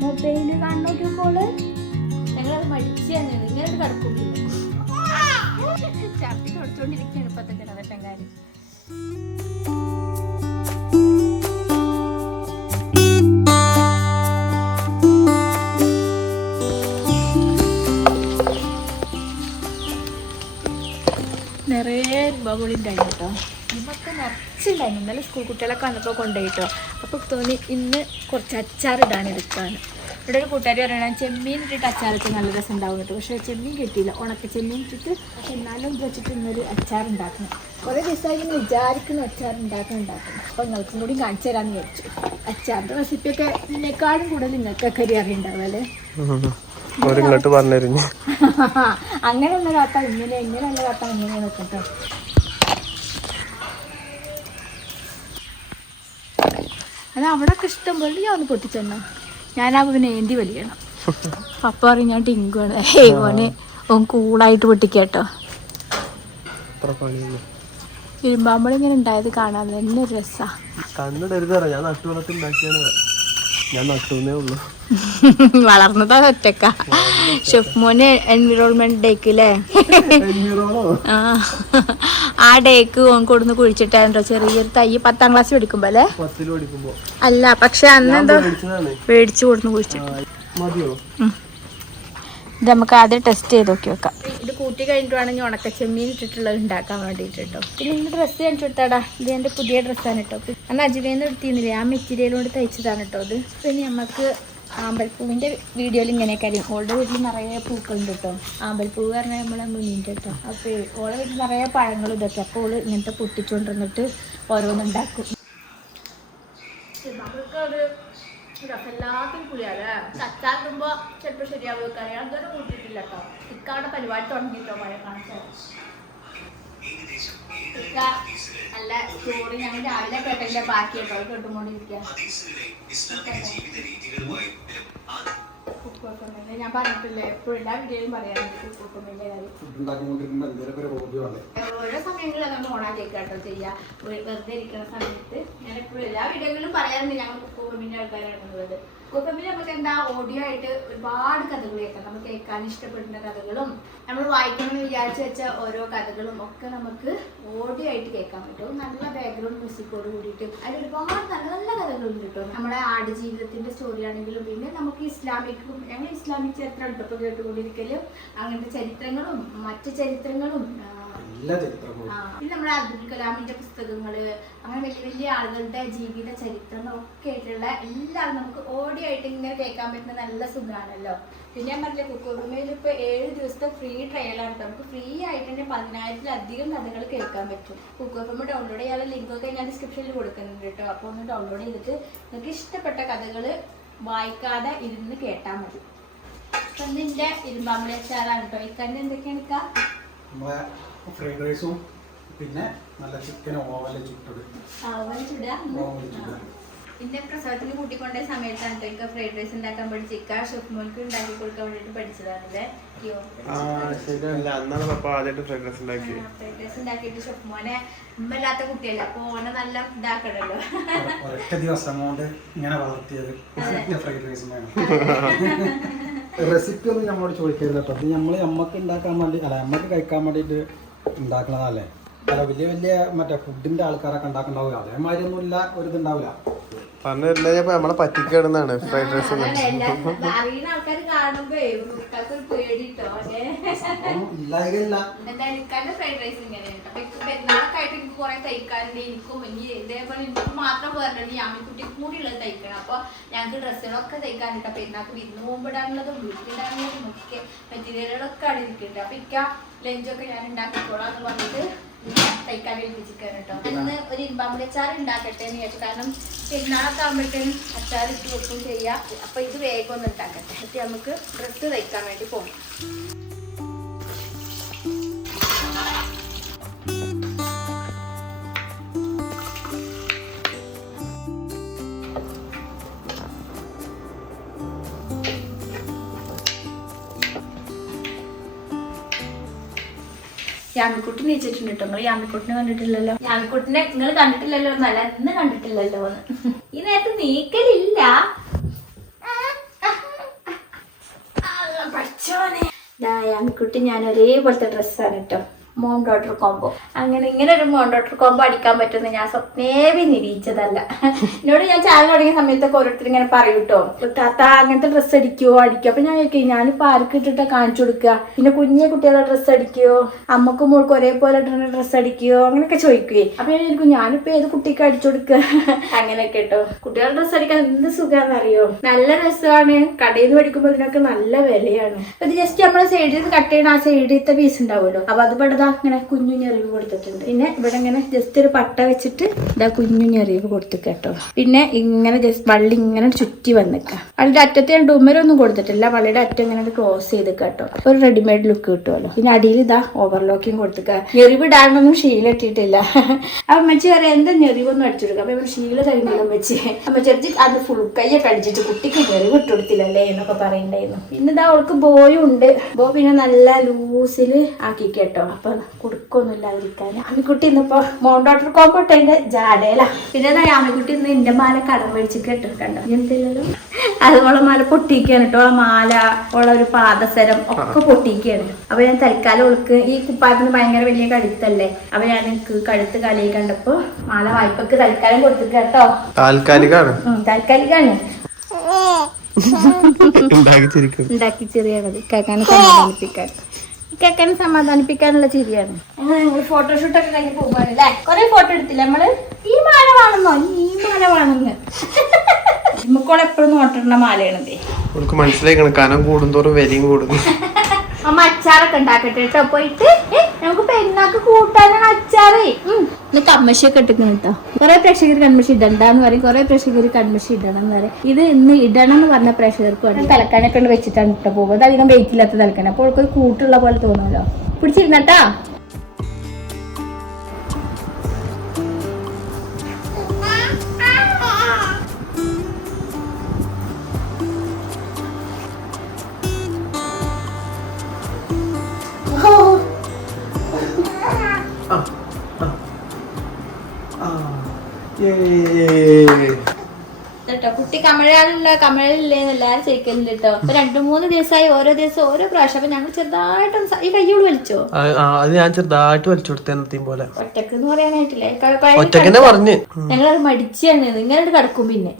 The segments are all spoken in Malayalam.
മൊബൈൽ കാണുന്നോക്കോൾ ഞങ്ങളത് മടിച്ചാണ് ഇങ്ങനെ തുടച്ചോണ്ടിരിക്കുകയാണ് ഇപ്പത്തെ കിടവറ്റങ്കാര് നിറയെ ബഹുളിന്റെ ഇതൊക്കെ നിറച്ചുണ്ടായിരുന്നു ഇന്നലെ സ്കൂൾ കുട്ടികളൊക്കെ വന്നപ്പോൾ കൊണ്ടുപോയിട്ടോ. അപ്പോൾ തോന്നി ഇന്ന് കുറച്ച് അച്ചാർ ഇടാൻ എടുക്കാണ് ഇവിടെ ഒരു കൂട്ടുകാരി പറയണ ചെമ്മീൻ ഇട്ടിട്ട് അച്ചാറൊക്കെ നല്ല രസം ഉണ്ടാവും കേട്ടോ പക്ഷേ ചെമ്മീൻ കിട്ടിയില്ല. ഉണക്ക ചെമ്മീൻ ഇട്ടിട്ട് പക്ഷെ എന്നാലും വെച്ചിട്ട് ഇന്നൊരു അച്ചാർ ഉണ്ടാക്കണം. കുറേ ദിവസമായി ഇങ്ങനെ വിചാരിക്കുന്ന അച്ചാർ ഉണ്ടാക്കണം ഉണ്ടാക്കണം. അപ്പോൾ നിങ്ങൾക്കും കൂടി കാണിച്ചു തരാമെന്ന് വിചാരിച്ചു. അച്ചാറിന്റെ റെസിപ്പിയൊക്കെ ഇതിനേക്കാളും കൂടുതൽ നിങ്ങൾക്കൊക്കെ അറിയുണ്ടാവും അല്ലേ? അങ്ങനെ പറഞ്ഞിരുന്നു അങ്ങനെയുള്ള കാത്ത ഇങ്ങനെ ഇങ്ങനെയുള്ള കാത്ത ഇങ്ങനെ നോക്കട്ടോ അത് അവിടെയൊക്കെ ഇഷ്ടം പോലെ ഞാൻ ഒന്ന് പൊട്ടിച്ചെന്നോ. ഞാനാ പിന്നെ ഏന്തി വലിയണം. പപ്പ പറയും ഞാൻ ടിങ്കുവാണ് ഏയ് ഓന് ഓൻ കൂളായിട്ട് പൊട്ടിക്കട്ടോ. പണിയൊന്നും ഇരുമ്പാമ്പളിങ്ങനെ ഉണ്ടായത് കാണാൻ തന്നെ ഒരു രസാ. കണ്ണിടരുതറ ഞാൻ നട്ടുന്നേ ഉള്ളൂ. വളർന്നതാ ഒറ്റക്ക. ഷെഫ് മോന് എൻവിറോൾമെന്റ് ഡേക്ക് അല്ലേ ആ. ആ ഡേക്ക് ഓൻ കൊടുന്ന് കുഴിച്ചിട്ടാണ്ടോ ചെറിയൊരു തൈ പത്താം ക്ലാസ് പഠിക്കുമ്പോ അല്ലേ? അല്ല പക്ഷെ അന്ന് എന്തോ മേടിച്ചു കൊടുന്ന് കുഴിച്ചിട്ട്. മതിയോ? ഇത് നമുക്ക് ആദ്യം ടെസ്റ്റ് ചെയ്ത് നോക്കി വെക്കാം. ഇത് കൂട്ടി കഴിഞ്ഞിട്ട് വേണമെങ്കിൽ ഉണക്ക ചെമ്മീൻ ഇട്ടിട്ടുള്ളത് ഉണ്ടാക്കാൻ വേണ്ടിയിട്ട് കേട്ടോ പിന്നെ ഇന്ന് ഡ്രസ്സ് കാണിച്ചു കൊടുത്താടാ. ഇത് എന്റെ പുതിയ ഡ്രസ്സാണ് കേട്ടോ അന്ന് അജിമേന്ന് എടുത്തിരുന്നില്ലേ? ആ മെറ്റീരിയൽ കൊണ്ട് തയ്ച്ചതാണ് കേട്ടോ ഇത്. പിന്നെ നമുക്ക് ആമ്പൽപ്പൂവിന്റെ വീഡിയോയിൽ ഇങ്ങനെയൊക്കെ ആയിരിക്കും. ഓളുടെ വീട്ടിൽ നിറയെ പൂക്കളുണ്ട് കേട്ടോ ആമ്പൽപ്പൂവ് പറഞ്ഞാൽ നമ്മളെ മുന്നിന്റെ കേട്ടോ അപ്പോൾ ഓളെ വീട്ടിൽ നിറയെ പഴങ്ങൾ ഇതൊക്കെ. അപ്പോൾ ഓൾ ഇങ്ങനത്തെ പൊട്ടിച്ചുകൊണ്ടിരുന്നിട്ട് ഓരോന്നുണ്ടാക്കും എല്ലാത്തിനും പുളിയാലേ ചച്ചാക്കുമ്പോ ചിലപ്പോ ശരിയാവും കാര്യം അതൊരു കൂട്ടിയിട്ടില്ല കേട്ടോ ഇക്കാവിടെ പരിപാടി തുടങ്ങിട്ടോ മഴ കാണിച്ചാൽ നല്ല ചോറ് ഞങ്ങൾ രാവിലെ കേട്ടില്ല ബാക്കി കേട്ടോ. കേട്ടുകൊണ്ടിരിക്കുക ഞാൻ പറഞ്ഞിട്ടില്ലേ എപ്പോഴും എല്ലാ വീഡിയോയിലും പറയാറുണ്ട് ഓരോ സമയങ്ങളിൽ നമ്മൾ ഓണാക്കി കേട്ടോ വെറുതെ ഇരിക്കുന്ന സമയത്ത് ഞാൻ എപ്പോഴും എല്ലാ വീഡിയോകളിലും പറയാറുണ്ട് ഞങ്ങൾ കുക്കുമ്പിന്റെ ആൾക്കാരാണെന്നുള്ളത് കുക്കുമ്പിന് നമുക്ക് എന്താ ഓഡിയോ ആയിട്ട് ഒരുപാട് കഥകൾ കേൾക്കാം. നമുക്ക് കേൾക്കാൻ ഇഷ്ടപ്പെടുന്ന കഥകളും നമ്മൾ വായിക്കണമെന്ന് വിചാരിച്ചു വെച്ച ഓരോ കഥകളും ഒക്കെ നമുക്ക് ഓഡിയോ ആയിട്ട് കേൾക്കാൻ പറ്റും നല്ല ബാക്ക്ഗ്രൗണ്ട് മ്യൂസിക്കോട് കൂടിയിട്ട് അതിൽ ഒരുപാട് നല്ല നല്ല കഥകളുണ്ട് കേട്ടോ. നമ്മുടെ ആടുജീവിതത്തിന്റെ സ്റ്റോറി ആണെങ്കിലും പിന്നെ നമുക്ക് ഇസ്ലാമിക്കും ഞങ്ങൾ ഇസ്ലാമിക് ചരിത്രം ഇപ്പോൾ കേട്ടുകൊണ്ടിരിക്കലും. അങ്ങനത്തെ ചരിത്രങ്ങളും മറ്റ് ചരിത്രങ്ങളും ആ, എല്ലാ ചരിത്രങ്ങളും പിന്നെ നമ്മുടെ അബ്ദുൽ കലാമിന്റെ പുസ്തകങ്ങൾ അങ്ങനെ വലിയ വലിയ ആളുകളുടെ ജീവിത ചരിത്രം ഒക്കെ ആയിട്ടുള്ള എല്ലാം നമുക്ക് ഓഡിയോ ആയിട്ട് ഇങ്ങനെ കേൾക്കാൻ പറ്റുന്ന നല്ല സുഖമാണല്ലോ പിന്നെ ഞാൻ പറഞ്ഞില്ല കുക്കുറുമയിൽ ഇപ്പൊ ഏഴ് ദിവസത്തെ ഫ്രീ ട്രയലാണ് ആണ് നമുക്ക് ഫ്രീ ആയിട്ട് തന്നെ പതിനായിരത്തിലധികം കഥകൾ കേൾക്കാൻ പറ്റും. കുക്കുറുമ ഡൗൺലോഡ് ചെയ്യാനുള്ള ലിങ്ക് ഒക്കെ ഞാൻ ഡിസ്ക്രിപ്ഷനിൽ കൊടുക്കുന്നുണ്ട് കേട്ടോ അപ്പോൾ ഒന്ന് ഡൗൺലോഡ് ചെയ്തിട്ട് നിങ്ങൾക്ക് ഇഷ്ടപ്പെട്ട കഥകൾ വായിക്കാതെ ഇരുന്ന് കേട്ടാൽ മതി. ഇപ്പം നിന്റെ ഇരുമ്പാമ്പളി അച്ചാറാണ് കേട്ടോ ഇക്കന്നെ എന്തൊക്കെയാണ് നമ്മളെ ഫ്രൈഡ് റൈസും പിന്നെ നല്ല ചിക്കൻ ഓവല ചുട്ടത് പിന്നെ പ്രസവത്തിന് കൂട്ടിക്കൊണ്ട സമയത്താണ് കേട്ടോ എനിക്ക് ഫ്രൈഡ് റൈസ് ഉണ്ടാക്കാൻ പഠിച്ചിക്ക ഷെഫ് മോൾക്ക് ഉണ്ടാക്കി കൊടുക്കാൻ വേണ്ടിട്ട് പഠിച്ചതാണല്ലേ? ഫ്രൈഡ് റൈസ് ഉണ്ടാക്കിയിട്ട് ഷെഫ് മോനെ ഉമ്മല്ലാത്ത കുട്ടിയല്ല. അപ്പൊ ഓനെ നല്ല ഇതാക്കണല്ലോ. ഒരൊറ്റ ദിവസം കൊണ്ട് ഇങ്ങനെ വളർത്തിയത്. ഫ്രൈഡ് റൈസ് റെസിപ്പി ഒന്നും നമ്മളോട് ചോദിക്കരുത് കേട്ടോ അത് നമ്മൾ നമ്മക്ക് ഉണ്ടാക്കാൻ വേണ്ടി അല്ല നമ്മക്ക് കഴിക്കാൻ വേണ്ടിയിട്ട് ഉണ്ടാക്കണതല്ലേ? അല്ല വലിയ വലിയ മറ്റേ ഫുഡിന്റെ ആൾക്കാരൊക്കെ ഉണ്ടാക്കണ്ടാവില്ല അതേമാതിരി ഒന്നും ഇല്ല ഒരു ഇതുണ്ടാവില്ല പറഞ്ഞു വരുന്നത് നമ്മളെ പറ്റിക്കാണെന്നാണ് ഫ്രൈഡ് റൈസ് അറിയുന്ന ആൾക്കാർ കാണുമ്പോ ഒരു പേടിട്ടോ അല്ലേ സംഭവം ഇല്ലായികയില്ല. എന്തായാലും ഇക്കാന്റെ ഫ്രൈഡ് റൈസ് ഇങ്ങനെയാണ്. അപ്പൊ ഇക്ക് എനിക്ക് കുറെ തയ്ക്കാറുണ്ട് എനിക്കും ഇനി ഇതേപോലെ എനിക്ക് മാത്രം പോരല്ലോ ഈ അമ്മിക്കുട്ടിക്ക് കൂടി ഉള്ളത് തയ്ക്കണം അപ്പൊ ഞങ്ങൾക്ക് ഡ്രസ്സുകളൊക്കെ തയ്ക്കാനുണ്ട് അപ്പൊ പെരുന്നാൾക്ക് വിരുന്ന് പോകുമ്പോഴാണുള്ളതും വീട്ടിലിടാനുള്ളതും ഒക്കെ മെറ്റീരിയലുകളൊക്കെ ഇരിക്കുന്നുണ്ട് അപ്പൊ ഇക്ക ലഞ്ചൊക്കെ ഞാൻ ഉണ്ടാക്കിക്കോളാം എന്ന് പറഞ്ഞിട്ട് തയ്ക്കാൻ ഏൽപ്പിച്ചിരിക്കാൻ കേട്ടോ. അന്ന് ഒരു ഇരുമ്പാമ്പുളി അച്ചാർ ഉണ്ടാക്കട്ടെ എന്ന് വിചാരിച്ചു. കാരണം പെരുന്നാളൊക്കെ ആകുമ്പോഴത്തേനും അച്ചാർ ഇട്ട് വെക്കും ചെയ്യാം. അപ്പൊ ഇത് വേഗം ഒന്ന് ഉണ്ടാക്കട്ടെ. എന്നിട്ട് നമുക്ക് ഡ്രസ്സ് തയ്ക്കാൻ വേണ്ടി പോകും യാമിക്കുട്ടി നീച്ചിട്ടുണ്ട് കേട്ടോ നിങ്ങൾ യാമിക്കുട്ടിനെ കണ്ടിട്ടില്ലല്ലോ? യാമിക്കുട്ടിനെ നിങ്ങൾ കണ്ടിട്ടില്ലല്ലോ എന്നല്ല ഇന്ന് കണ്ടിട്ടില്ലല്ലോ എന്ന്. ഈ നേരത്ത് നീക്കലില്ല. പഠിച്ചോനെ. യാമിക്കുട്ടി ഞാൻ ഒരേപോലത്തെ ഡ്രസ്സാണ് കേട്ടോ മോം ഡോട്ടർ കോംബോ അങ്ങനെ ഇങ്ങനെ ഒരു മോം ഡോട്ടർ കോംബോ അടിക്കാൻ പറ്റുമെന്ന് ഞാൻ സ്വപ്നേവി നിരീക്ഷിച്ചതല്ല. എന്നോട് ഞാൻ ചാനൽ തുടങ്ങിയ സമയത്തൊക്കെ ഓരോരുത്തർ ഇങ്ങനെ പറയും താത്ത അങ്ങനത്തെ ഡ്രസ്സ് അടിക്കുവോ അടിക്കുവോ അപ്പൊ ഞാൻ ചോദിക്കും ഞാനിപ്പോ ആർക്ക് ഇട്ടിട്ട് കാണിച്ചു കൊടുക്കുക പിന്നെ കുഞ്ഞെ കുട്ടികളുടെ ഡ്രസ്സ് അടിക്കുവോ അമ്മക്കും മോൾക്ക് ഒരേപോലെ ഡ്രസ്സ് അടിക്കുവോ അങ്ങനെയൊക്കെ ചോദിക്കുകയെ അപ്പൊ ഞാൻ ചോദിക്കും ഞാനിപ്പോ ഏത് കുട്ടിക്ക് അടിച്ചു കൊടുക്കുക അങ്ങനെയൊക്കെ കേട്ടോ കുട്ടികളുടെ ഡ്രസ്സ് അടിക്കാൻ എന്ത് സുഖാന്ന് അറിയോ നല്ല രസമാണ് കടയിൽ നിന്ന് മേടിക്കുമ്പോൾ ഇതിനൊക്കെ നല്ല വിലയാണ്. ഇത് ജസ്റ്റ് നമ്മുടെ സൈഡിൽ നിന്ന് കട്ട് ചെയ്യണ ആ സൈഡിലത്തെ പീസ് ഉണ്ടാവുമല്ലോ. അപ്പൊ അത് ഇവിടെ ദാ ഇങ്ങനെ കുഞ്ഞു ഞെറിവ് കൊടുത്തിട്ടുണ്ട്. പിന്നെ ഇവിടെ ഇങ്ങനെ ജസ്റ്റ് ഒരു പട്ട വെച്ചിട്ട് ഇതാ കുഞ്ഞു ഞെറിവ് കൊടുത്തു കേട്ടോ. പിന്നെ ഇങ്ങനെ ജസ്റ്റ് വള്ളി ഇങ്ങനെ ചുറ്റി വന്നിക്കാം. വള്ളിയുടെ അറ്റത്തെ ഞാൻ ഡുമരൊന്നും കൊടുത്തിട്ടില്ല. വള്ളിയുടെ അറ്റം ഇങ്ങനെ ക്ലോസ് ചെയ്ത് കേട്ടോ. ഒരു റെഡിമെയ്ഡ് ലുക്ക് കിട്ടുമല്ലോ പിന്നെ അടിയിൽ ഇതാ ഓവർലോക്കിങ് കൊടുത്തുക ഞെറിവ് ഇടാനൊന്നും ഷീല ഇട്ടിട്ടില്ല. അപ്പൊ അമ്മച്ചി പറയാം എന്താ ഞെറിവൊന്നും അടിച്ചെടുക്കുക അപ്പൊ ഇവർ ഷീല തരുന്നില്ല അമ്മച്ചി അമ്മച്ചി അത് ഫുൾ കയ്യൊക്കെ അടിച്ചിട്ട് കുട്ടിക്ക് ഞെറിവ് ഇട്ടുകൊടുത്തില്ലല്ലേ എന്നൊക്കെ പറയണ്ടായിരുന്നു. പിന്നെ ഇതാ അവൾക്ക് ബോയും ഉണ്ട് ബോ പിന്നെ നല്ല ലൂസിൽ ആക്കി കേട്ടോ. അപ്പൊ കുടുക്കൊന്നും അവരിക്കാൻ അമ്മിക്കുട്ടി ഇന്നിപ്പോ മോണ്ടോട്ടർ കോമ്പോട്ടേന്റെ ജാടയില പിന്നെ ഇതാ അമ്മിക്കുട്ടി ഇന്ന് എന്റെ മാല കടം മേടിച്ച് കേട്ടോ കണ്ടോ എന്തില്ലല്ലോ അതുപോലെ മാല പൊട്ടിക്കാണ് കേട്ടോ. ആ മാല ഉള്ള ഒരു പാദസരം ഒക്കെ പൊട്ടിക്കാണ് അപ്പൊ ഞാൻ തൽക്കാലം ഒളുക്ക് ഈ കുപ്പായത്തിന് ഭയങ്കര വലിയ കഴുത്തല്ലേ? അപ്പൊ ഞാൻ എനിക്ക് കഴുത്ത് കളി കണ്ടപ്പോ മാല വായ്പക്ക് തൽക്കാലം കൊടുത്തു കേട്ടോ. താൽക്കാലികാണ്? താൽക്കാലികാണ്. ഉണ്ടാക്കി ചെറിയാണത് കേൾക്കാൻ ചിരിയാണത് കേക്കാനെ സമാധാനിപ്പിക്കാനുള്ള ചിരിയാണ്. ഞങ്ങൾ ഫോട്ടോഷൂട്ടൊക്കെ കഴിഞ്ഞ് പോകാനല്ലേ കൊറേ ഫോട്ടോ എടുത്തില്ല നമ്മൾ? ഈ മാല വേണമെന്നോ ഈ മാല വേണമെന്ന് നമുക്കോടെ എപ്പോഴും നോട്ടിടുന്ന മാലയാണതേ. നമുക്ക് മനസ്സിലാക്കണം കനം കൂടുന്തോറും വിലയും കൂടുന്നു അമ്മ അച്ചാറൊക്കെ ഉണ്ടാക്കട്ടെ കേട്ടോ പോയിട്ട് നമുക്ക് പെരുന്നാക്ക് കൂട്ടാനാണ് അച്ചാറ്. എന്നിട്ട് കമ്മശിയൊക്കെ ഇട്ടിക്കണം കേട്ടോ കുറെ പ്രേക്ഷകർ കൺമശി ഇടണ്ടെന്ന് പറയും. കുറെ പ്രേക്ഷകർ കൺമശി ഇടണം എന്ന് പറയും. ഇത് ഇന്ന് ഇടണം എന്ന് പറഞ്ഞ പ്രേക്ഷകർക്ക് വേണം തലക്കാനൊക്കെ വെച്ചിട്ടാണ് ഇട്ട പോകുന്നത് അധികം വെയിറ്റ് ഇല്ലാത്ത തലക്കാന. അപ്പോൾ ഒരു കൂട്ടുള്ള പോലെ തോന്നുമല്ലോ പിടിച്ചിരുന്നട്ടാ കേട്ടോ കുട്ടി കമഴാനുള്ള കമഴില്ലേ എല്ലാരും ചോദിക്കലുണ്ട് കേട്ടോ. അപ്പൊ രണ്ടു മൂന്ന് ദിവസമായി ഓരോ ദിവസം ഓരോ പ്രാവശ്യം. അപ്പൊ ഞങ്ങൾ ചെറുതായിട്ട് ഈ കയ്യോട് വലിച്ചോ? അത് ഞാൻ ചെറുതായിട്ട് വലിച്ചു കൊടുത്തേന്നത്തെയും പോലെ. ഒറ്റയ്ക്ക് എന്ന് പറയാനായിട്ടില്ലേ ഒറ്റക്കെന്നെ പറഞ്ഞു. ഞങ്ങളത് മടിച്ചാണ്. നിങ്ങളുടെ കടക്കും പിന്നെ.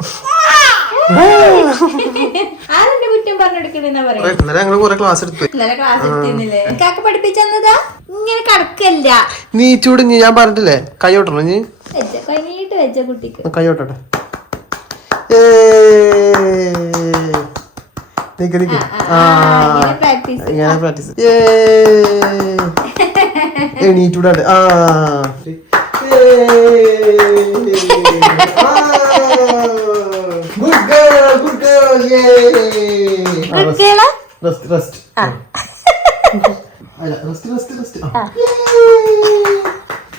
ആരെന്റെ കുറ്റം പറഞ്ഞെടുക്കണെന്നാ പറയാ. ക്ലാസ് എടുത്തു. ഇന്നലെ ക്ലാസ് എടുത്തിരുന്നില്ലേ? കാക്ക പഠിപ്പിച്ചെന്നതാ ഇങ്ങനെ കടക്കല്ല. നീ ചൂട് ഞാൻ പറഞ്ഞിട്ടില്ലേ? കൈ ഓട്ടണോ നീ വെച്ച കുട്ടിക്ക്. കൈ ഓട്ടട്ടെ നിക്ക് നിക്ക്. ആ ഇങ്ങനെ പ്രാക്ടീസ് എണീറ്റൂടാണ്ട്. ആ. ഗുഡ് ഗേൾ ഗുഡ് ഗേൾ കുട്ടികളെ റെസ്റ്റ് റെസ്റ്റ്. അല്ല റെസ്റ്റ് റെസ്റ്റ് റെസ്റ്റ്.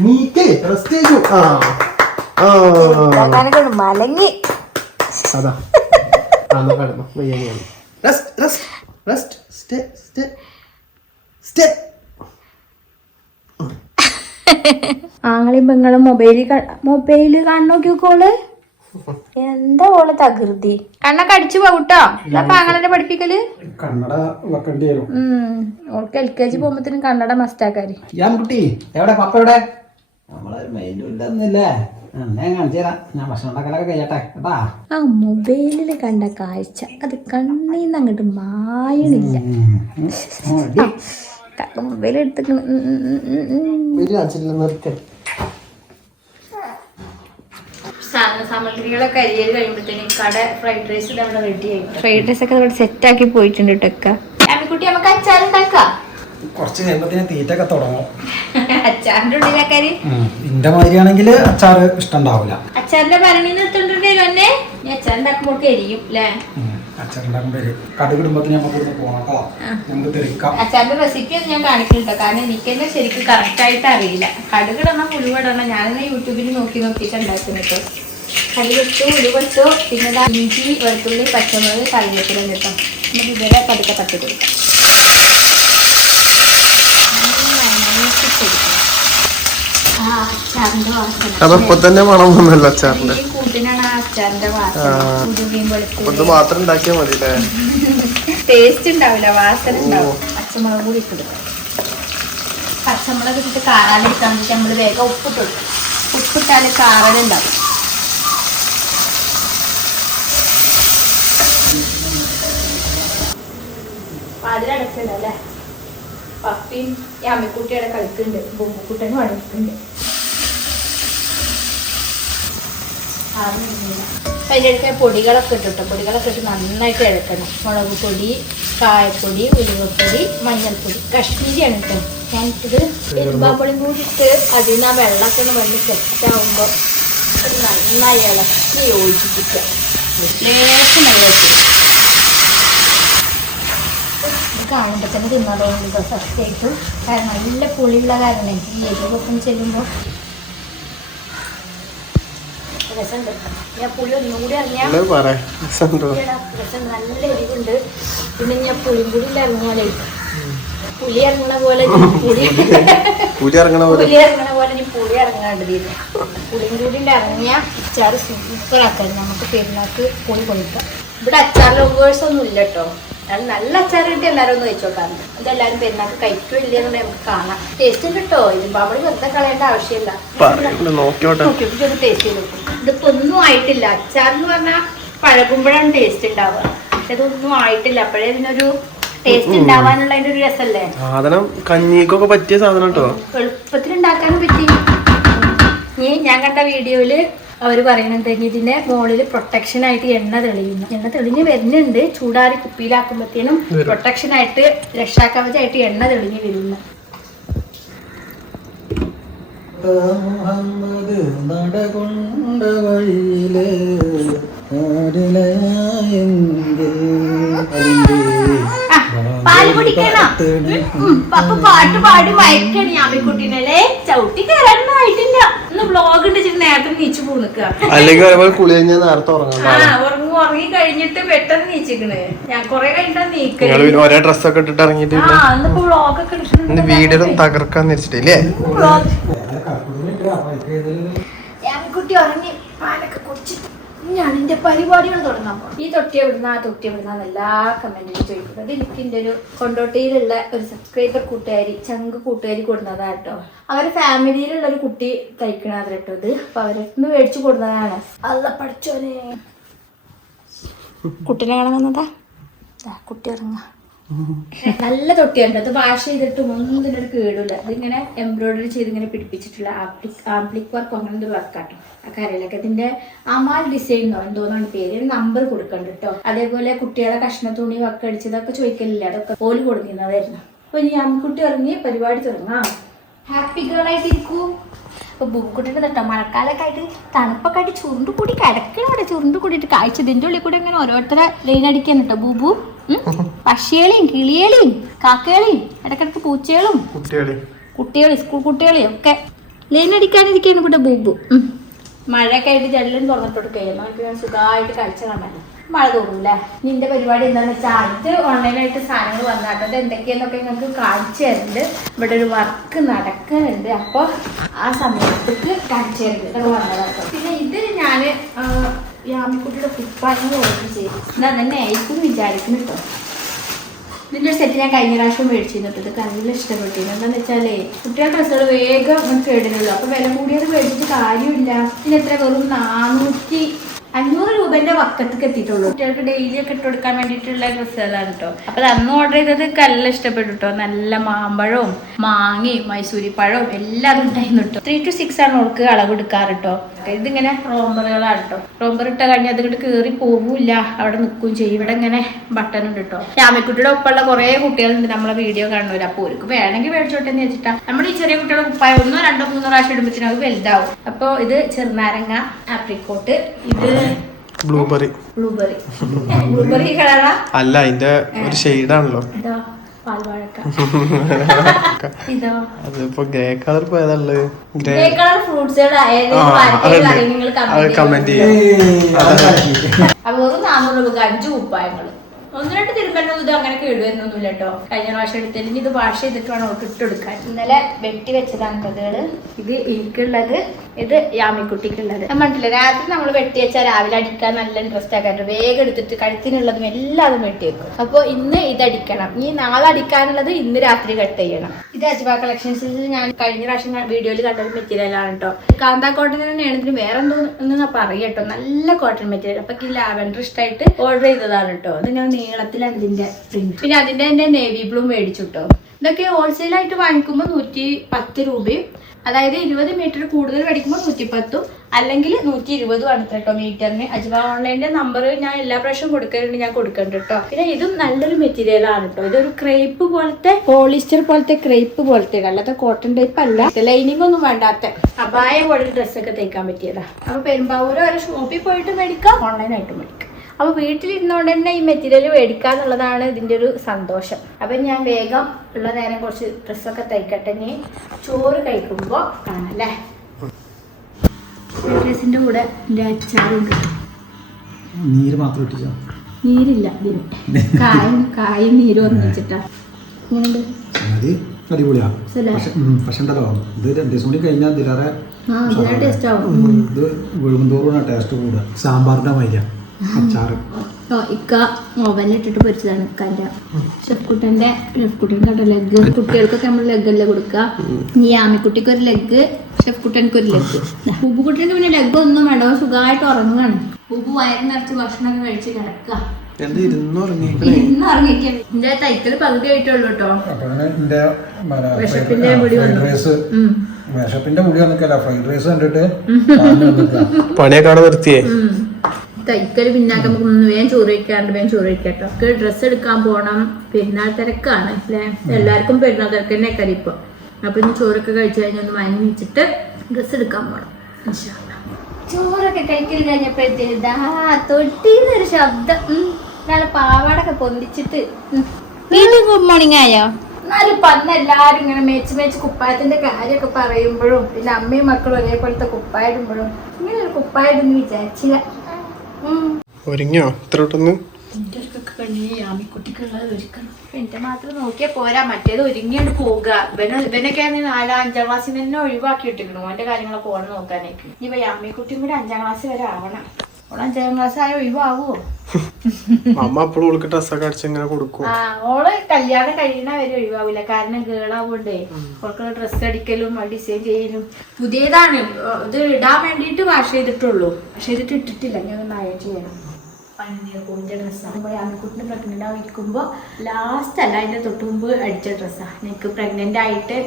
നീക്കേ റെസ്റ്റ് ചെയ്തു ആ. മലങ്ങി. അതാ. ആ കിടന്നു വയ്യാനിയാണ് rest rest rest stay stay stay ആങ്ങളെയും പെങ്ങളും മൊബൈലിൽ മൊബൈൽ കണ്ണോക്കിക്കോൾ എന്താ പോലെ തകൃതി? കണ്ണൊക്കെ അടിച്ചു പോകട്ടോ അപ്പൊ ആങ്ങളെ പഠിപ്പിക്കൽ? കണ്ണട വെക്കേണ്ടി വരും ഓൾക്ക് എൽ കെ ജി പോകുമ്പോഴത്തേനും കണ്ണട മസ്റ്റാക്കാരി ഞാൻ കുട്ടി എവിടെ? പപ്പ എവിടെ? നമ്മളെ മെയിനും ആ മൊബൈലിൽ കണ്ട കാഴ്ച. അത് കണ്ണീന്ന് അങ്ങോട്ട് മായണില്ല. മൊബൈൽ സാധന സാമഗ്രികളൊക്കെ അരിയൽ കഴിയുമ്പോഴത്തേനും കട ഫ്രൈഡ് റൈസ് നമ്മുടെ റെഡി ആയിട്ട് ഫ്രൈഡ് റൈസ് ഒക്കെ ഇവിടെ സെറ്റ് ആക്കി പോയിട്ടുണ്ട് കേട്ടോ അമ്മക്കുട്ടി നമുക്ക് അച്ചാറുണ്ടാക്കാം. കുറച്ച് കഴിയുമ്പത്തിന് തീറ്റൊക്കെ തുടങ്ങും. അച്ചാറിന്റെ ഉള്ളിലാക്കാര് ഇന്റെ മാതിരിയാണെങ്കിൽ അച്ചാർ ഇഷ്ടം ഉണ്ടാവില്ല അച്ചാറിന്റെ ഭരണി നിർത്തുന്നുണ്ടേ എന്നെ ഞാൻ അച്ചാറുണ്ടാക്കുമ്പോൾ എരിയും അല്ലേ? അച്ചാറുണ്ടാക്കുമ്പോ കടുകിടുമ്പത്തിന് നമുക്ക് ഇവിടുന്ന് പോണം കേട്ടോ. നമുക്ക് തെറിക്കാം അച്ചാറിന്റെ റെസിപ്പി ഒന്നും ഞാൻ കാണിക്കുന്നുണ്ടോ കാരണം എനിക്ക് തന്നെ ശരിക്കും കറക്റ്റ് ആയിട്ട് അറിയില്ല. കടുകിടണം ഉലുവടണം ഞാനിന്ന് യൂട്യൂബിൽ നോക്കി നോക്കിയിട്ട് ഉണ്ടാക്കുന്നത് കേട്ടോ കടുകിട്ടു ഉലുവട്ടു പിന്നെ ഇഞ്ചി വെളുത്തുള്ളി പച്ചമുളക് കറിവേപ്പില കേട്ടോ നമുക്ക് ഇവരെ പതുക്കെ തട്ടി കൊടുക്കാം. അച്ചാറിന്റെ വാസന. അപ്പൊ തന്നെ മണം വന്നല്ലോ അച്ചാറിന്റെ. ഈ കൂട്ടിനാണ് ആ അച്ചാറിന്റെ വാസന. ആ. ഇത് വെളുത്തുള്ളി മാത്രം ഉണ്ടാക്കിയാ മതി അല്ലേ ടേസ്റ്റ് ഉണ്ടാവില്ല വാസന ഉണ്ടാവും. പച്ചമുളക് കൂടി ഇട്ടിടും പച്ചമുളക് ഇട്ടിട്ട് കാറാനെടുക്കാൻ വേണ്ടി നമ്മൾ വേഗം ഉപ്പിട്ട് കൊടുക്കും. ഉപ്പിട്ടാൽ കാറലുണ്ടാവും അതിലടക്കണ്ട അല്ലേ പപ്പിയും ഈ അമ്മിക്കുട്ടിയുടെ കളിക്കുന്നുണ്ട്. ബൊമ്മുക്കുട്ടനും അടക്കുന്നുണ്ട് അതിലേക്ക് പൊടികളൊക്കെ ഇട്ടിട്ടോ പൊടികളൊക്കെ ഇട്ട് നന്നായിട്ട് ഇഴക്കണം മുളക് പൊടി കായപ്പൊടി ഉലുവപ്പൊടി മഞ്ഞൾപ്പൊടി കശ്മീരിയാണ് കേട്ടോ ഞാനിട്ടത് എരുമ്പാപ്പൊടിയും കൂടി ഇട്ട് അതിൽ നിന്ന് ആ വെള്ളമൊക്കെ ഒന്ന് വന്ന് സെറ്റാകുമ്പോൾ നന്നായി ഇളക്കി യോജിപ്പിക്കുക. കാണുമ്പോൾ തന്നെ തിന്നാൻ തോന്നുന്നുണ്ടോ സത്യമായിട്ടും. കാരണം നല്ല പുളിയുള്ള കാരണം ഈ എരിവൊക്കെ ചെല്ലുമ്പോൾ രസമുണ്ട്. ഞാൻ പുളി ഒന്നും കൂടി രസമുണ്ടോ? നല്ല എരിവുണ്ട്. പിന്നെ ഞാൻ പുളിയും കൂടി ഇറങ്ങിയാലേ പുളി ഇറങ്ങണ പോലെ പുളി പുളി ഇറങ്ങണ പോലെ. പുളി ഇറങ്ങണ പോലെ ഇനി പുളി ഇറങ്ങാണ്ട് പുളിയും കൂടി ഇറങ്ങിയ അച്ചാറ് സൂപ്പർ നമുക്ക് പെരുന്നാൾക്ക് പുളി കൊടുക്കാം ഇവിടെ അച്ചാർ ലവേഴ്സ് ഒന്നും ഇല്ല കേട്ടോ. അത് നല്ല അച്ചാർ കിട്ടി എല്ലാവരും ഒന്ന് വെച്ചോക്കാറുണ്ട് അതെല്ലാവരും പെരുന്നാൾക്ക് കഴിക്കോ ഇല്ലെന്നുണ്ടെങ്കിൽ നമുക്ക് കാണാം. ടേസ്റ്റ് ഉണ്ട് കേട്ടോ ഇരുമ്പാമ്പടി വെറുതെ കളയേണ്ട ആവശ്യമില്ല. നോക്കിയോട്ടെ നോക്കിയപ്പോൾ ഒരു ടേസ്റ്റ് ചെയ്ത്. നോക്കും ഇതിപ്പോ ഒന്നും ആയിട്ടില്ല. അച്ചാർ എന്ന് പറഞ്ഞാൽ പഴകുമ്പോഴാണ് ടേസ്റ്റ് ഉണ്ടാവുക പക്ഷെ ഇതൊന്നും ആയിട്ടില്ല. അപ്പോഴേ ഇതിനൊരു സാധനം കഞ്ഞിക്കൊക്കെ പറ്റിയ സാധനം കേട്ടോ എളുപ്പത്തിൽ ഉണ്ടാക്കാനും പറ്റി. നീ ഞാൻ കണ്ട വീഡിയോയിൽ അവർ പറയുന്നത് ഇതിന്റെ മുകളിൽ പ്രൊട്ടക്ഷൻ ആയിട്ട് എണ്ണ തെളിയുന്നു. എണ്ണ തെളിഞ്ഞ് വരുന്നുണ്ട്. ചൂടാറി കുപ്പിയിലാക്കുമ്പോഴത്തേനും പ്രൊട്ടക്ഷൻ ആയിട്ട് രക്ഷാകവചമായിട്ട് എണ്ണ തെളിഞ്ഞ് വരുന്നു. മുഹമ്മദ് നടകൊണ്ട വഴിയിലെ പാൽ കുടിക്കണം. പാട്ട് പാടി മയക്കണി ആമിക്കുട്ടീനല്ലേ ചവിട്ടി കയറാനൊന്നും ആയിട്ടില്ല ഇന്ന് ബ്ലോഗ് ഇച്ചിരി നേരത്തെ നീച്ചു പോണിക്ക അല്ലെങ്കിൽ കുളി കഴിഞ്ഞാൽ നേരത്തെ ഉറങ്ങാം ആ ഉറങ്ങി ഉറങ്ങി കഴിഞ്ഞിട്ട് പെട്ടെന്ന് നീച്ചിക്കണ്. ഞാൻ കൊറേ ഒരേ ഡ്രസ്സൊക്കെ ഇട്ടിട്ട് ഇറങ്ങിയിട്ട് വീടിനും തകർക്കാന്ന് വെച്ചിട്ടില്ലേ വ്ളോഗ് വ്ളോഗ് ആമിക്കുട്ടി ഉറങ്ങി. ഞാൻ എന്റെ പരിപാടികൾ തുടങ്ങാൻ പോകുന്നത് ഈ തൊട്ടി എവിടുന്ന ആ തൊട്ടി എവിടുന്ന എല്ലാ കമന്റിലും ചോദിക്കുന്നത് എനിക്ക് എന്റെ ഒരു കൊണ്ടോട്ടിയിലുള്ള ഒരു സബ്സ്ക്രൈബർ കൂട്ടുകാരി ചങ്ക് കൂട്ടുകാരി കൊടുന്നതാണ് കേട്ടോ. അവരെ ഫാമിലിയിലുള്ള ഒരു കുട്ടി തയ്ക്കണത് കേട്ടോ ഇത്. അപ്പൊ അവരടുത്ത് മേടിച്ചു കൊടുന്നതാണ്. അല്ല പഠിച്ചോനെ. കുട്ടിനെ കാണാൻ വന്നതാ? ദാ, കുട്ടി ഇറങ്ങാ നല്ല തൊട്ടിയാണ് അത് വാഷ് ചെയ്തിട്ട് ഒന്നും ഇതിനൊരു കേടില്ല ഇതിങ്ങനെ എംബ്രോയിഡറി ചെയ്ത് ഇങ്ങനെ പിടിപ്പിച്ചിട്ടുള്ള ആപ്ലിക് ആപ്ലിക് വർക്ക് അങ്ങനെ ഒരു വർക്കാട്ടോ ആ കരയിലൊക്കെ. ഇതിന്റെ അമാൽ ഡിസൈനോ എന്തോന്നാണ് പേര്? നമ്പർ കൊടുക്കണ്ട കേട്ടോ അതേപോലെ കുട്ടികളെ കഷ്ണ തുണി വർക്ക് അടിച്ചതൊക്കെ ചോദിക്കലില്ല? അതൊക്കെ ഓൽ കൊടുക്കുന്നതായിരുന്നു. അപ്പൊ ഇനി ആൺകുട്ടി ഇറങ്ങി പരിപാടി തുടങ്ങാം. ഹാപ്പി ഗേൾ ആയിട്ട് ഇരിക്കൂ ബുക്കുട്ടിന്റെ തട്ടോ? മഴക്കാലൊക്കെ ആയിട്ട് തണുപ്പൊക്കെ ആയിട്ട് ചുരുണ്ട് കൂടി കിടക്കണം ഇവിടെ ചുരുണ്ട് കൂടിയിട്ട് കാഴ്ച. ഇതിന്റെ ഉള്ളിൽ കൂടെ ഇങ്ങനെ ഓരോരുത്തരെ ലൈൻ അടിക്കാൻ കേട്ടോ ബൂബു. പക്ഷികളെയും കിളികളെയും കാക്കകളെയും ഇടക്കിടക്ക് പൂച്ചകളും കുട്ടികളെയും കുട്ടികൾ സ്കൂൾ കുട്ടികളെയും ഒക്കെ. ലൈൻ അടിക്കാനിരിക്കുകയാണ് ഇവിടെ ബൂബു. മഴയൊക്കെ ആയിട്ട് ജനലും തുറന്നിട്ട് കൊടുക്കുകയായിരുന്നു ഞാൻ സുഖമായിട്ട് കളിച്ച കാണാൻ മഴ തോന്നൂല്ലേ? നിന്റെ പരിപാടി എന്താണെന്ന് വെച്ചാൽ അത് ഓൺലൈനായിട്ട് സാധനങ്ങൾ വന്നാട്ടോ എന്തൊക്കെയെന്നൊക്കെ എന്തൊക്കെയാന്നൊക്കെ നിങ്ങൾക്ക് കാണിച്ചു തരുന്നുണ്ട് ഇവിടെ ഒരു വർക്ക് നടക്കുന്നുണ്ട്. അപ്പോൾ ആ സമയത്തേക്ക് കാണിച്ചു തരുന്നുണ്ട് വന്നതാണ് പിന്നെ ഇത് ഞാൻ യാമിക്കുട്ടിയുടെ കുപ്പായങ്ങൾ ഓർഡർ ചെയ്തു. എന്നാ തന്നെ ആയിരിക്കും വിചാരിക്കുന്നു കേട്ടോ. ഇതിന്റെ ഒരു സെറ്റ് ഞാൻ കഴിഞ്ഞ പ്രാവശ്യം മേടിച്ചിരുന്നു ഇത് നല്ല ഇഷ്ടപ്പെട്ടിരുന്നു. എന്താണെന്ന് വെച്ചാലേ കുട്ടികളുടെ ഡ്രസ്സുകൾ വേഗം ഒന്ന് കേടില്ലല്ലോ അപ്പോൾ വില കൂടിയത് മേടിച്ചിട്ട് കാര്യമില്ല. എത്ര വെറും നാനൂറ്റി അഞ്ഞൂറ് രൂപന്റെ വക്കത്തേക്ക് എത്തിയിട്ടുള്ളൂ. കുട്ടികൾക്ക് ഡെയിലി ഒക്കെ ഇട്ട് കൊടുക്കാൻ വേണ്ടിയിട്ടുള്ള ഡ്രസ്സുകളാണ് കേട്ടോ അപ്പൊ അന്ന് ഓർഡർ ചെയ്തത് കല്ല ഇഷ്ടപ്പെട്ടു കേട്ടോ നല്ല മാമ്പഴവും മാങ്ങയും മൈസൂരി പഴവും എല്ലാം ഉണ്ടായിരുന്നു കേട്ടോ ത്രീ ടു സിക്സ് ആണ് ഓൾക്ക് അളവ് എടുക്കാറ് കേട്ടോ ഇതിങ്ങനെ റോംബറുകളാണ് കേട്ടോ റോംബർ ഇട്ട കഴിഞ്ഞാൽ അതുകൊണ്ട് കയറി പോകൂല അവിടെ നിൽക്കുകയും ചെയ്യും. ഇവിടെ ഇങ്ങനെ ബട്ടൺ ഉണ്ട് കേട്ടോ രാമക്കുട്ടിയുടെ ഒപ്പമുള്ള കുറേ കുട്ടികളുണ്ട് നമ്മളെ വീഡിയോ കാണുന്നവർ അപ്പോൾ അവർക്ക് വേണമെങ്കിൽ മേടിച്ചോട്ടെ എന്ന് വെച്ചിട്ടാ നമ്മുടെ ഈ ചെറിയ കുട്ടികളുടെ കുപ്പായ ഒന്നോ രണ്ടോ മൂന്നോ പ്രാവശ്യം ഇടുമ്പോഴത്തേനും അത് വലുതാവും. അപ്പോൾ ഇത് ചെറുനാരങ്ങ ആപ്രിക്കോട്ട് ഇത് ബ്ലൂബെറി. ബ്ലൂബെറി. അല്ല അതിന്റെ ഒരു ഷെയ്ഡാണല്ലോ. ഇതോ പാൽവാഴക്ക. ഇതോ. അതിപ്പോ ഗ്രേ കളർ ഇപ്പൊ ഏതാള്ളത് ഗ്രേ കളർ കമന്റ് ചെയ്യാം അപ്പൊ വെറും നാനൂറ് രൂപ അഞ്ച് കുപ്പായങ്ങൾ ഒന്ന് രണ്ട് തിരുമ്പലൊന്നും ഇത് അങ്ങനെ കേടുവരുന്നൊന്നുമില്ല കേട്ടോ. കഴിഞ്ഞ പ്രാവശ്യം എടുത്തതിൽ ഇത് വാഷ് ചെയ്തിട്ട് വേണം അവർക്ക് ഇട്ടെടുക്കാൻ. ഇന്നലെ വെട്ടി വെച്ചതാണ് കഥകൾ ഇത് എനിക്കുള്ളത് ഇത് യാമിക്കുട്ടിക്കുള്ളത്. പറഞ്ഞില്ല രാത്രി നമ്മൾ വെട്ടി വെച്ചാൽ രാവിലെ അടിക്കാൻ നല്ല ഇൻട്രസ്റ്റ് ആക്കാറുണ്ട് വേഗം എടുത്തിട്ട് കഴുത്തിനുള്ളതും എല്ലാതും വെട്ടി വെക്കും. അപ്പോൾ ഇന്ന് ഇത് അടിക്കണം. ഈ നാളെ അടിക്കാനുള്ളത് ഇന്ന് രാത്രി കട്ട് ചെയ്യണം. ഇത് അജിബ കളക്ഷൻസിൽ ഞാൻ കഴിഞ്ഞ പ്രാവശ്യം വീഡിയോയിൽ കണ്ടൊരു മെറ്റീരിയലാണ് കേട്ടോ. കാന്ത കോട്ടൺ തന്നെയാണ് ഇതിന് വേറെ എന്തോ എന്ന് പറയട്ടോ നല്ല കോട്ടൺ മെറ്റീരിയൽ അപ്പൊ ഈ ലാവൻഡർ ഇഷ്ടമായിട്ട് ഓർഡർ ചെയ്തതാണ് കേട്ടോ. അത് ഞാൻ നീളത്തിലാണ് ഇതിന്റെ പ്രിന്റ് പിന്നെ അതിന്റെ തന്നെ നേവി ബ്ലൂ മേടിച്ചു കേട്ടോ ഇതൊക്കെ ഹോൾസെയിൽ ആയിട്ട് വാങ്ങിക്കുമ്പോൾ നൂറ്റി പത്ത് രൂപയും അതായത് ഇരുപത് മീറ്റർ കൂടുതൽ മേടിക്കുമ്പോൾ നൂറ്റി പത്തും അല്ലെങ്കിൽ നൂറ്റി ഇരുപതും ആണ് കേട്ടോ മീറ്ററിന് അജിബ ഓൺലൈന്റെ നമ്പർ ഞാൻ എല്ലാ പ്രാവശ്യം കൊടുക്കാറുണ്ട് ഞാൻ കൊടുക്കുന്നുണ്ട് കേട്ടോ പിന്നെ ഇതും നല്ലൊരു മെറ്റീരിയൽ ആണ് കേട്ടോ ഇതൊരു ക്രേപ്പ് പോലത്തെ പോളിസ്റ്റർ പോലത്തെ ക്രേപ്പ് പോലത്തെ അല്ലാതെ കോട്ടൺ ടൈപ്പ് അല്ല. ലൈനിങ് ഒന്നും വേണ്ടാത്ത അപായ പോലെ ഡ്രസ്സൊക്കെ തയ്ക്കാൻ പറ്റിയതാ. അപ്പൊ പെരുമ്പാവൂർ ഒരു ഷോപ്പിൽ പോയിട്ട് മേടിക്കാം ഓൺലൈനായിട്ട് മേടിക്കാം. അപ്പൊ വീട്ടിലിരുന്നോണ്ട് തന്നെ ഈ മെറ്റീരിയൽ മേടിക്കുക എന്നുള്ളതാണ് ഇതിന്റെ ഒരു സന്തോഷം. അപ്പൊ ഞാൻ വേഗം ഉള്ള നേരം കുറച്ച് ഡ്രസ്സൊക്കെ തയ്ക്കട്ടെ. ഇനി ചോറ് കഴിക്കുമ്പോൾ കാണാം അല്ലേ? ഡ്രസ്സിന്റെ കൂടെ എന്റെ അച്ചാറുണ്ട്. നീര് മാത്രം ഇട്ടില്ല നീരില്ല ഇതിന് കായും കായും നീരും ഒന്നിച്ചിട്ടാ. ഇങ്ങനെയുണ്ട് അത് അടിപൊളിയാ. സുലേ? പക്ഷെ ഉണ്ടല്ലോ ഇത് രണ്ട് ദിവസം കൂടി കഴിഞ്ഞാൽ ഇതിലേറെ ടേസ്റ്റ് ആവും. ഇത് വെഴുകുന്തോറും ടേസ്റ്റ് കൂടുക സാമ്പാറിന്റെ മൈല അച്ചാറ്. ഇക്ക ഓവനിലിട്ടിട്ട് പൊരിച്ചതാണ് ഇക്കാന്റെ ഷെഫ്കുട്ടന്റെ കേട്ടോ ലെഗ് കുട്ടികൾക്കൊക്കെ നമ്മൾ ലെഗ് അല്ലേ കൊടുക്കുക ഈ ആമിക്കുട്ടിക്ക് ഒരു ലെഗ് ഷെഫ്കുട്ടനക്ക് ഒരു ലെഗ് ഉപ്പുകുട്ടിക്ക് പിന്നെ ലെഗ് ഒന്നും വേണ്ട സുഖമായിട്ട് ഉറങ്ങുകയാണ് ഉപ്പ് വയറ് നിറച്ച് ഭക്ഷണമൊക്കെ കഴിച്ച് കിടക്കുക എന്റെ പകുതി ആയിട്ടുള്ളൂ കേട്ടോ വിശപ്പിന്റെ. വിശപ്പിന്റെ മുടി വന്നിക്കല്ല ഫ്രൈഡ് റൈസ് കണ്ടിട്ട് വന്നിക്കാ. പണിയൊക്കെ നിർത്തിയേ? ഉം. പിന്നാക്കം നമുക്ക് ഒന്ന് വേഗം ചോറ് വയ്ക്കാണ്ട് വേഗം ചോറ് വയ്ക്കാട്ടോ ഡ്രസ്സ് എടുക്കാൻ പോകണം പെരുന്നാൾ തിരക്കാണ് അല്ലേ എല്ലാവർക്കും പെരുന്നാൾ തിരക്ക് തന്നെ കരിപ്പോ അപ്പൊ ഇനി ചോറൊക്കെ കഴിച്ചു കഴിഞ്ഞാൽ ഒന്ന് മഞ്ഞിച്ചിട്ട് ഡ്രസ്സ് എടുക്കാൻ പോകണം. ചോറൊക്കെ കഴിക്കൽ കഴിഞ്ഞപ്പോഴത്തേക്ക് തൊട്ടിന്നൊരു ശബ്ദം. നല്ല പാവാടൊക്കെ പൊന്തിച്ചിട്ട് വീണ്ടും ഗുഡ് മോർണിംഗ് ആയോ എന്നാലും പന്ന് എല്ലാരും ഇങ്ങനെ മേച്ച് മേച്ച് കുപ്പായത്തിന്റെ കാര്യമൊക്കെ പറയുമ്പോഴും പിന്നെ അമ്മയും മക്കളും ഒരേപോലത്തെ കുപ്പായിടുമ്പോഴും ഇങ്ങനെ ഒരു കുപ്പായിടുന്ന് വിചാരിച്ചില്ല. ഒരുങ്ങിയോ? ഇത്ര പെട്ടെന്ന് എന്റെ മാത്രം നോക്കിയാ പോരാ. മറ്റേത് ഒരുങ്ങിയാണ് പോവുക. ഇവന് ഇവനൊക്കെ നാലാം അഞ്ചാം ക്ലാസ്സിൽ നിന്ന് ഒഴിവാക്കി ഇട്ടിരിക്കണു. അവന്റെ കാര്യങ്ങളൊക്കെ ഓണം നോക്കാനായിരിക്കും ഇനി അമ്മിക്കുട്ടിയും കൂടെ അഞ്ചാം ക്ലാസ് വരെ ആവണം. അഞ്ചാം ക്ലാസ് ആയ ഒഴിവാകുമോ അമ്മ അപ്പോഴും ഉൾക്ക് ഡ്രസ്സൊക്കെ അടിച്ച് ഇങ്ങനെ കൊടുക്കും ഓൾ കല്യാണം കഴിയണ വരെ ഒഴിവാവില്ല കാരണം ഗേളാവുകൊണ്ടേ ഓൾക്ക് ഡ്രസ്സ് അടിക്കലും ഡിസൈൻ ചെയ്യലും. പുതിയതാണ്. ഇത് ഇടാൻ വേണ്ടിയിട്ട് വാഷ് ചെയ്തിട്ടുള്ളൂ. വാഷ് ചെയ്തിട്ട് ഇട്ടിട്ടില്ല. ഞാൻ ഒന്ന് അയൺ ചെയ്യണം പന്നിയക്കൂടിന്റെ ഡ്രസ്സാണ് അമ്മിക്കുട്ടിന് പ്രഗ്നന്റ് ആയിരിക്കുമ്പോൾ ലാസ്റ്റ് അല്ല അതിന്റെ തൊട്ട് മുമ്പ് അടിച്ച ഡ്രസ്സാണ് എനിക്ക് പ്രഗ്നന്റ് ആയിട്ട്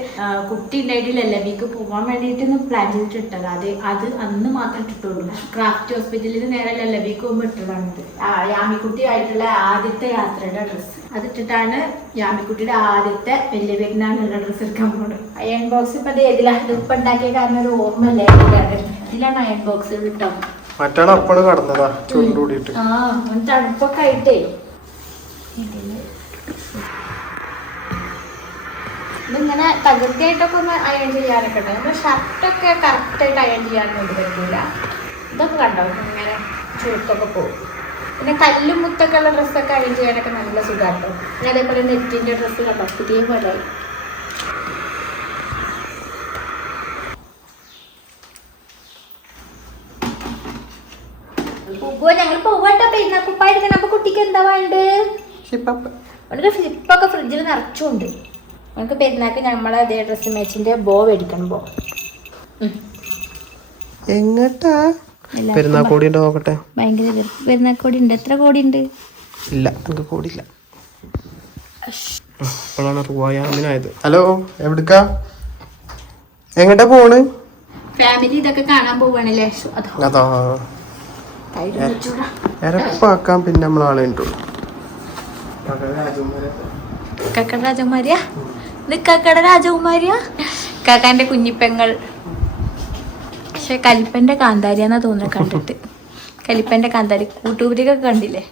കുട്ടി ഉണ്ടായിട്ടില്ല ലബിക്ക് പോകാൻ വേണ്ടിയിട്ട് പ്ലാൻ ചെയ്തിട്ട് ഇട്ടത് അത് അത് അന്ന് മാത്രം ഇട്ടിട്ടുള്ളൂ. ക്രാഫ്റ്റ് ഹോസ്പിറ്റലിൽ നേരെ ലബിക്ക് പോകുമ്പോൾ ഇട്ടതാണിത് യാമിക്കുട്ടി ആയിട്ടുള്ള ആദ്യത്തെ യാത്രയുടെ ഡ്രസ്സ് അതിട്ടിട്ടാണ് യാമിക്കുട്ടിയുടെ ആദ്യത്തെ വലിയ പെരുന്നാളിനുള്ള ഡ്രസ്സ് എടുക്കാൻ പോകുന്നത് അയൺ ബോക്സ് ഇപ്പൊ അത് ഏതിലാണ് ഇത് ഇപ്പൊ ഉണ്ടാക്കിയ കാരണം ഒരു ഓർമ്മ അല്ലേ ഇതിലാണ് അയൺ ബോക്സ് കിട്ടും മറ്റാൾ അപ്പോഴും കടന്നതാ ചുരുണ്ട് കൂടിയിട്ട്. തണുപ്പൊക്കെ ആയിട്ടേ. ഇതിങ്ങനെ തകൃതിയായിട്ടൊക്കെ ഒന്ന് അയൺ ചെയ്യാനൊക്കെ ഉണ്ട്. നമ്മുടെ ഷർട്ടൊക്കെ കറക്റ്റായിട്ട് അയൺ ഇത് പറ്റില്ല ഇതൊക്കെ കണ്ടോ? ഇങ്ങനെ ചുരുക്കൊക്കെ പോകും. പിന്നെ കല്ലും മുത്തൊക്കെ ഉള്ള ഡ്രസ്സൊക്കെ അയൺ ചെയ്യാനൊക്കെ നല്ല സുഖമാട്ടോ പിന്നെ അതേപോലെ നെറ്റിന്റെ ഡ്രസ്സ് കണ്ടോ? പുതിയ പോലെ പോകുക ഞങ്ങൾ പോകട്ടോ പെരുന്നാൾ കുപ്പായിട്ട് അപ്പൊ കുട്ടിക്ക് എന്താ വേണ്ടത്? അവനക്ക് ഫ്ലിപ്പൊക്കെ ഫ്രിഡ്ജിൽ നിറച്ചുണ്ട്. നമുക്ക് പെരുന്നാക്ക് നമ്മളെ അതേ ഡ്രസ് മാച്ചിന്റെ ബോ മേടിക്കണം ബോ. എങ്ങട്ടാ? പെരുന്നാൾ കോടി ഉണ്ടോ നോക്കട്ടെ? ഭയങ്കര വെറുപ്പ്. പെരുന്നാൾ കോടി ഉണ്ട് എത്ര കോടി ഉണ്ട് ഇല്ല എനിക്ക് കോടിയില്ല. അപ്പോഴാണ് റുവായാമിനായത്. ഹലോ എവിടുക്കാ? എങ്ങട്ടാ പോണ്? ഫാമിലി ഇതൊക്കെ കാണാൻ പോവാണല്ലേ? അതോ. എരപ്പാക്കാൻ പിന്നെ നമ്മൾ ആളെ ഉണ്ടുള്ളൂ കക്കട രാജകുമാരിയാ? ഇത് കക്കട രാജകുമാരിയാ? കാക്കാന്റെ കുഞ്ഞിപ്പെങ്ങൾ. പക്ഷെ കലിപ്പന്റെ കാന്താരിയാന്നാ തോന്നുന്നത് കണ്ടിട്ട്. കലിപ്പന്റെ കാന്താരി കൂട്ടുപുരികൊക്കെ കണ്ടില്ലേ?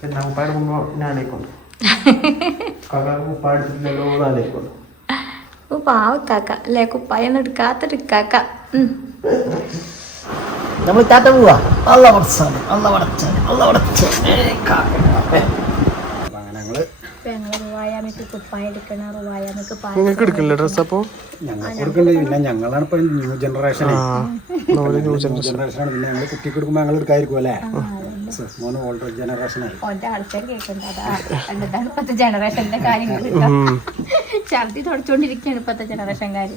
പിന്നെ ഉപ്പായെടുക്കുമ്പോ ഞാനേക്കൊണ്ട് ഉപ്പായെടുത്തില്ലല്ലോ നാനേക്കൊണ്ട് ഓ പാവ കാക്ക അല്ലേ? കുപ്പായൊന്നും എടുക്കാത്തൊരു കാക്ക. നമ്മൾ ടാറ്റ പോവാ? അല്ല വടച്ചാണ് അല്ല പടച്ചാണ് അല്ല നിങ്ങൾക്ക് എടുക്കില്ല ഡ്രസ് അപ്പോ? ഞങ്ങൾ കൊടുക്കണ്ടേ പിന്നെ ഞങ്ങളാണ് ഇപ്പൊ ന്യൂ ജനറേഷൻ ന്യൂ ജനറേഷൻ. ആണ് പിന്നെ ഞങ്ങൾ കുട്ടിക്ക് കൊടുക്കുമ്പോൾ ഞങ്ങൾ എടുക്കായിരിക്കും അല്ലേ? മോന് ഓൾഡ് ജനറേഷൻ ഇപ്പത്തെ ജനറേഷന്റെ കാര്യങ്ങൾ കേട്ടോ. ഛർദി തുടച്ചോണ്ടിരിക്കുകയാണ് ഇപ്പത്തെ ജനറേഷൻകാർ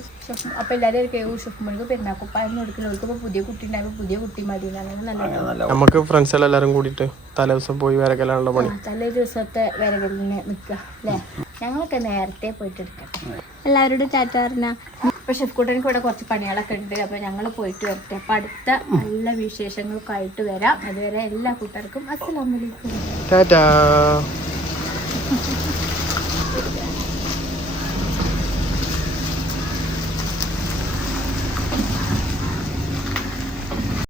അപ്പൊ എല്ലാരും കേൾക്കും ഷുഫ്മണിക്ക് പെരുന്നാക്കുപ്പായിരുന്നു എടുക്കില്ല അവർക്ക് ഇപ്പൊ പുതിയ കുട്ടി ഉണ്ടായപ്പോ പുതിയ കുട്ടി മതി നല്ല നമുക്ക് ഫ്രണ്ട്സ് എല്ലാവരും കൂടിയിട്ട് തലേ ദിവസം പോയി വരകലാണല്ലോ പണി. തലേ ദിവസത്തെ വരകലിന് നിൽക്കുക അല്ലേ? ഞങ്ങളൊക്കെ നേരത്തെ പോയിട്ട് എടുക്കട്ടെ എല്ലാവരോടും ടാറ്റ പറഞ്ഞ ഇപ്പൊ ഷെഫ്കുട്ടനും കൂടെ കുറച്ച് പണികളൊക്കെ ഉണ്ട്. അപ്പൊ ഞങ്ങൾ പോയിട്ട് വരട്ടെ. അപ്പൊ അടുത്ത നല്ല വിശേഷങ്ങളൊക്കെ ആയിട്ട് വരാം. അതുവരെ എല്ലാ കൂട്ടുകാർക്കും അസ്സലാമലൈക്കും ടാറ്റാ.